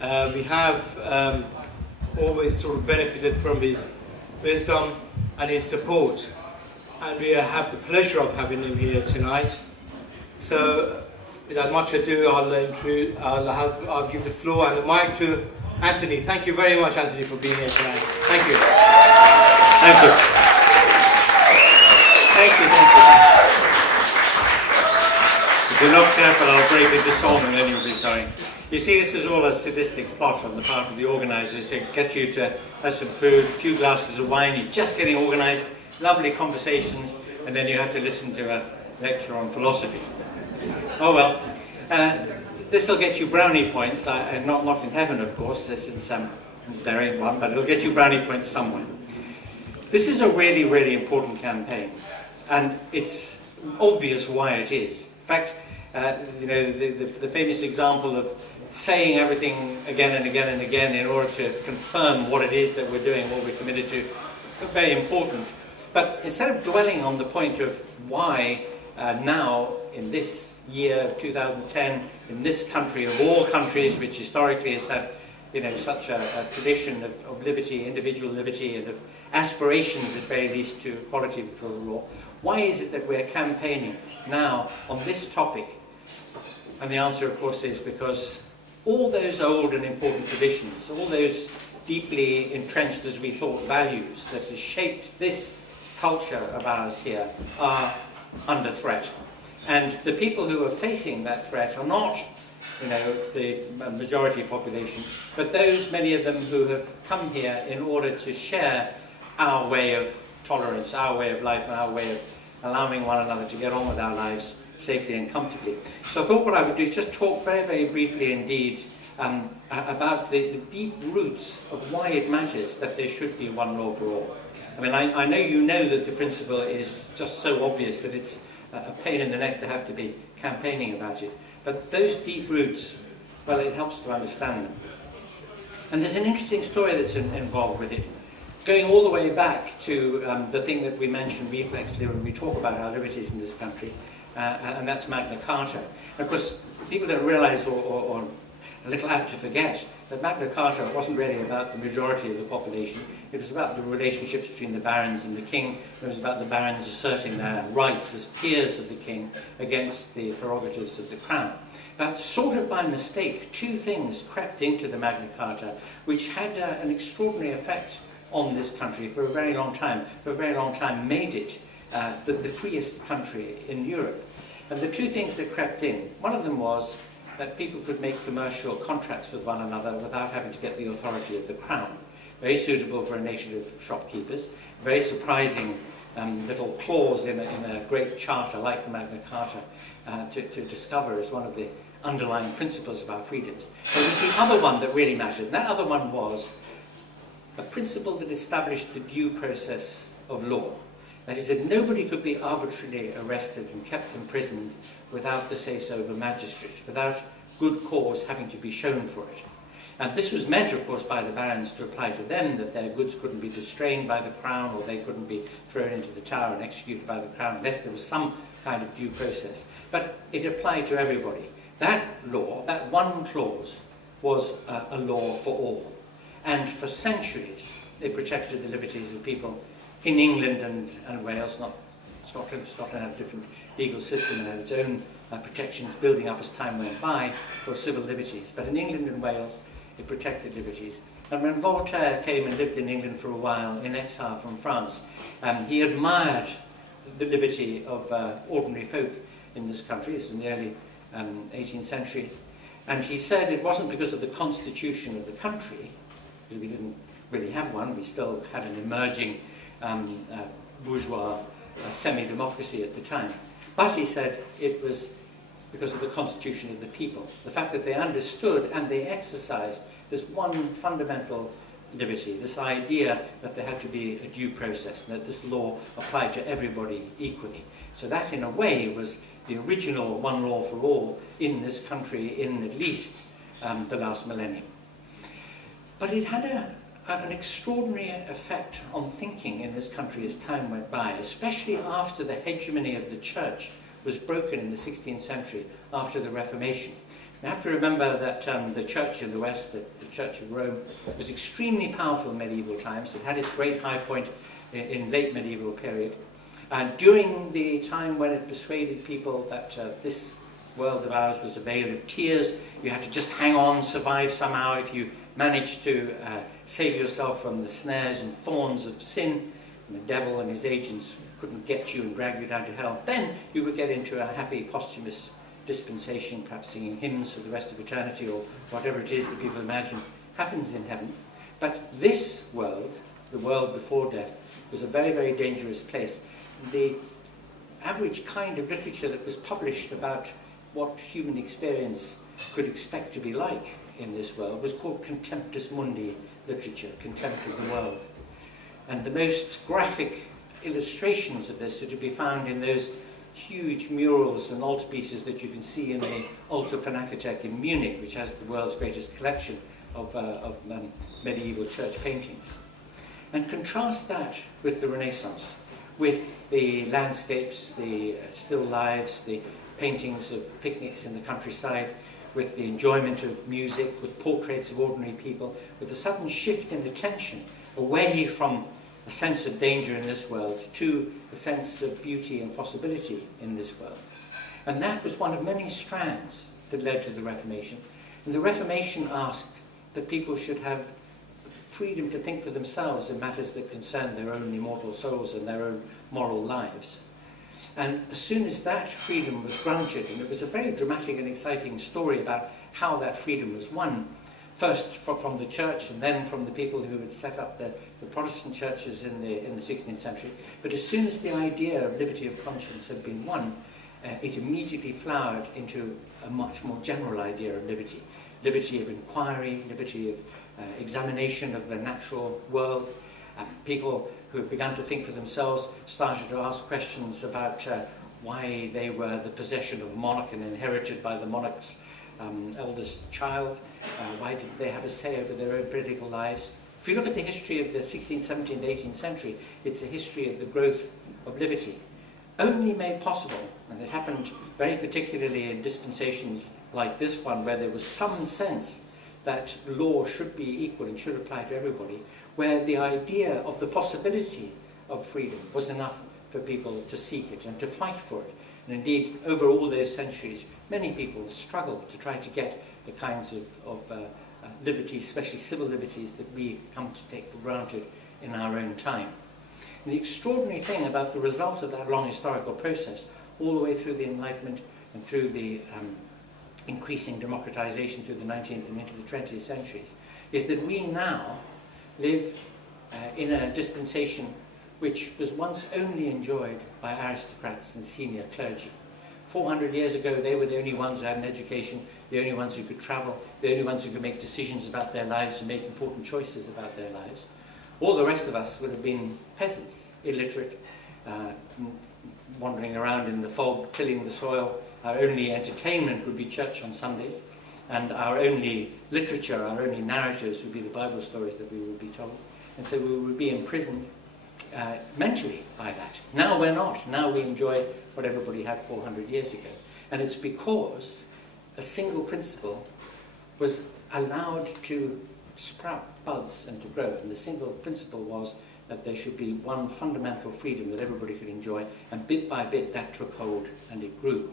We have always sort of benefited from his wisdom and his support, and we have the pleasure of having him here tonight. So, without much ado, I'll give the floor and the mic to Anthony. Thank you very much, Anthony, for being here tonight. Thank you. Thank you. Thank you. Thank you. If you're not careful, I'll break into song and then you'll be sorry. You see, this is all a sadistic plot on the part of the organisers to get you to have some food, a few glasses of wine, you're just getting organised, lovely conversations, and then you have to listen to a lecture on philosophy. Oh well, this will get you brownie points, not in heaven of course, since there ain't one, but it'll get you brownie points somewhere. This is a really, really important campaign, and it's obvious why it is. In fact, you know, the famous example of saying everything again and again and again in order to confirm what it is that we're doing, what we're committed to, very important. But instead of dwelling on the point of why now, in this year 2010, in this country of all countries, which historically has had, you know, such a tradition of liberty, individual liberty, and of aspirations at very least to equality before the law, why is it that we're campaigning now on this topic? And the answer, of course, is because all those old and important traditions, all those deeply entrenched, as we thought, values that have shaped this culture of ours here are under threat. And the people who are facing that threat are not, you know, the majority population, but those, many of them, who have come here in order to share our way of tolerance, our way of life, and our way of allowing one another to get on with our lives safely and comfortably. So I thought what I would do is just talk very, very briefly indeed about the deep roots of why it matters that there should be one law for all. I mean, I know you know that the principle is just so obvious that it's a pain in the neck to have to be campaigning about it. But those deep roots, well, it helps to understand them. And there's an interesting story that's involved with it, going all the way back to the thing that we mentioned reflexively when we talk about our liberties in this country, and that's Magna Carta. And of course, people don't realise, or a little apt to forget, that Magna Carta wasn't really about the majority of the population. It was about the relationships between the barons and the king. It was about the barons asserting their rights as peers of the king against the prerogatives of the crown. But sort of by mistake, two things crept into the Magna Carta which had an extraordinary effect on this country for a very long time. For a very long time made it the freest country in Europe. And the two things that crept in, one of them was that people could make commercial contracts with one another without having to get the authority of the crown. Very suitable for a nation of shopkeepers. Very surprising little clause in a great charter like the Magna Carta to discover as one of the underlying principles of our freedoms. It was the other one that really mattered. And that other one was a principle that established the due process of law. That is, that nobody could be arbitrarily arrested and kept imprisoned without the say-so of a magistrate, without good cause having to be shown for it. And this was meant, of course, by the barons to apply to them, that their goods couldn't be distrained by the crown, or they couldn't be thrown into the tower and executed by the crown, unless there was some kind of due process. But it applied to everybody. That law, that one clause, was a law for all. And for centuries, it protected the liberties of people in England and Wales, not Scotland. Scotland had a different legal system and had its own protections building up as time went by for civil liberties. But in England and Wales, it protected liberties. And when Voltaire came and lived in England for a while, in exile from France, he admired the liberty of ordinary folk in this country. This was in the early 18th century. And he said it wasn't because of the constitution of the country, because we didn't really have one. We still had an emerging bourgeois semi-democracy at the time. But he said it was because of the constitution of the people. The fact that they understood and they exercised this one fundamental liberty, this idea that there had to be a due process, and that this law applied to everybody equally. So that, in a way, was the original one law for all in this country in at least the last millennium. But it had an extraordinary effect on thinking in this country as time went by, especially after the hegemony of the church was broken in the 16th century after the Reformation. You have to remember that the church in the West, the Church of Rome, was extremely powerful in medieval times. It had its great high point in late medieval period. And during the time when it persuaded people that this world of ours was a vale of tears, you had to just hang on, survive somehow. If you managed to save yourself from the snares and thorns of sin, and the devil and his agents couldn't get you and drag you down to hell, then you would get into a happy posthumous dispensation, perhaps singing hymns for the rest of eternity, or whatever it is that people imagine happens in heaven. But this world, the world before death, was a very, very dangerous place. The average kind of literature that was published about what human experience could expect to be like in this world was called contemptus mundi literature, contempt of the world. And the most graphic illustrations of this are to be found in those huge murals and altarpieces that you can see in the Alta Pinakothek in Munich, which has the world's greatest collection of medieval church paintings. And contrast that with the Renaissance, with the landscapes, the still lives, the paintings of picnics in the countryside, with the enjoyment of music, with portraits of ordinary people, with a sudden shift in attention away from a sense of danger in this world to a sense of beauty and possibility in this world. And that was one of many strands that led to the Reformation. And the Reformation asked that people should have freedom to think for themselves in matters that concern their own immortal souls and their own moral lives. And as soon as that freedom was granted, and it was a very dramatic and exciting story about how that freedom was won, first from the church and then from the people who had set up the Protestant churches in the 16th century. But as soon as the idea of liberty of conscience had been won, it immediately flowered into a much more general idea of liberty. Liberty of inquiry, liberty of examination of the natural world. People who had begun to think for themselves started to ask questions about why they were the possession of a monarch and inherited by the monarch's eldest child. Why didn't they have a say over their own political lives? If you look at the history of the 16th, 17th, 18th century, it's a history of the growth of liberty, only made possible, and it happened very particularly in dispensations like this one, where there was some sense that law should be equal and should apply to everybody, where the idea of the possibility of freedom was enough for people to seek it and to fight for it. And indeed, over all those centuries, many people struggled to try to get the kinds of liberties, especially civil liberties, that we come to take for granted in our own time. And the extraordinary thing about the result of that long historical process, all the way through the Enlightenment and through the increasing democratization through the 19th and into the 20th centuries, is that we now live in a dispensation which was once only enjoyed by aristocrats and senior clergy. 400 years ago, they were the only ones who had an education, the only ones who could travel, the only ones who could make decisions about their lives and make important choices about their lives. All the rest of us would have been peasants, illiterate, wandering around in the fog, tilling the soil. Our only entertainment would be church on Sundays, and our only literature, our only narratives would be the Bible stories that we would be told. And so we would be imprisoned mentally by that. Now we're not. Now we enjoy what everybody had 400 years ago. And it's because a single principle was allowed to sprout buds and to grow. And the single principle was that there should be one fundamental freedom that everybody could enjoy, and bit by bit that took hold and it grew.